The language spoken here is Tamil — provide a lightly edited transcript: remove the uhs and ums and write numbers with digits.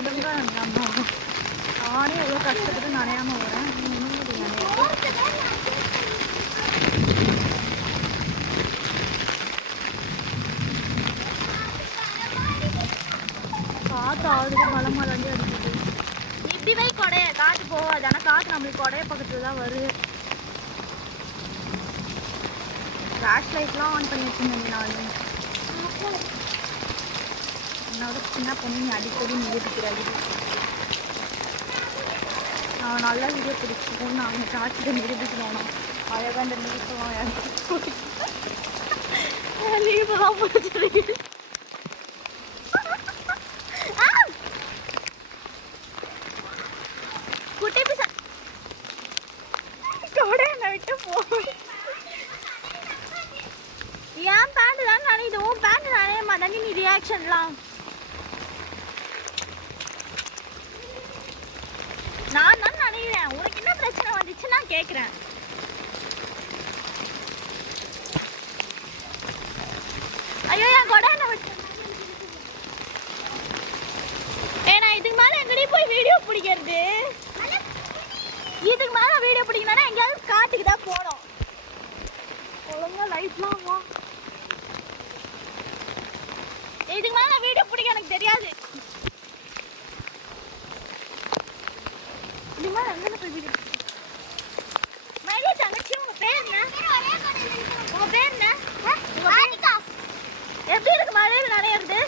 ஒழுங்கா நம்ம நானே எவ்வளோ கஷ்டப்பட்டு நனையாம வரேன். காற்று ஆடுது, மலை மலை வந்து அடிக்குது. இப்படி வை கொடைய, காற்று போகாது. ஆனால் காற்று நம்மளுக்கு கொடைய பக்கத்தில் தான் வருது. ஃப்ளாஷ் லைட்லாம் ஆன் பண்ணி வச்சுருந்தேன் நான். என்னோட சின்ன பொண்ணு நீ அடிக்கடி நிரூபிக்கிறாரு. நான் நல்ல வீடியோ பிடிச்சிருக்கோம். நாங்கள் காட்சியை நிரூபிக்கணும். அழகாக அந்த நிரூபம் நிரூபம் பிடிச்சிருக்கு. குட்டி பிசா கொடை என்னை விட்டு போ. ஏன் பேண்ட் தான் நனையுது? உன் பேண்ட் நனையமா தானே நீ ரியாக்ஷன்லாம்? நான் தான் நனைகிறேன். உனக்கு என்ன பிரச்சனை வந்துச்சு நான் கேட்குறேன். ஐயோ என் கொடை என்ன விட்டு. நான் இதுக்கு மேலே எங்கடி போய் வீடியோ பிடிக்கிறது? இதுக்கு மேலே வீடியோ பிடிக்கணும்னா எங்கேயாவது காட்டுக்கு தான் போகணும். ஒழுங்கா லைஃப்லாம் வா. இதுக்கு மேலே வீடியோ பிடிக்க எனக்கு தெரியாது. இதுக்கு மேலே எங்கே போய் வீடியோ? மயிலே தங்கச்சி, உங்க பேர் என்ன? உங்க பேர் என்ன? எப்படி இருக்கு மழையில் நனையிறது?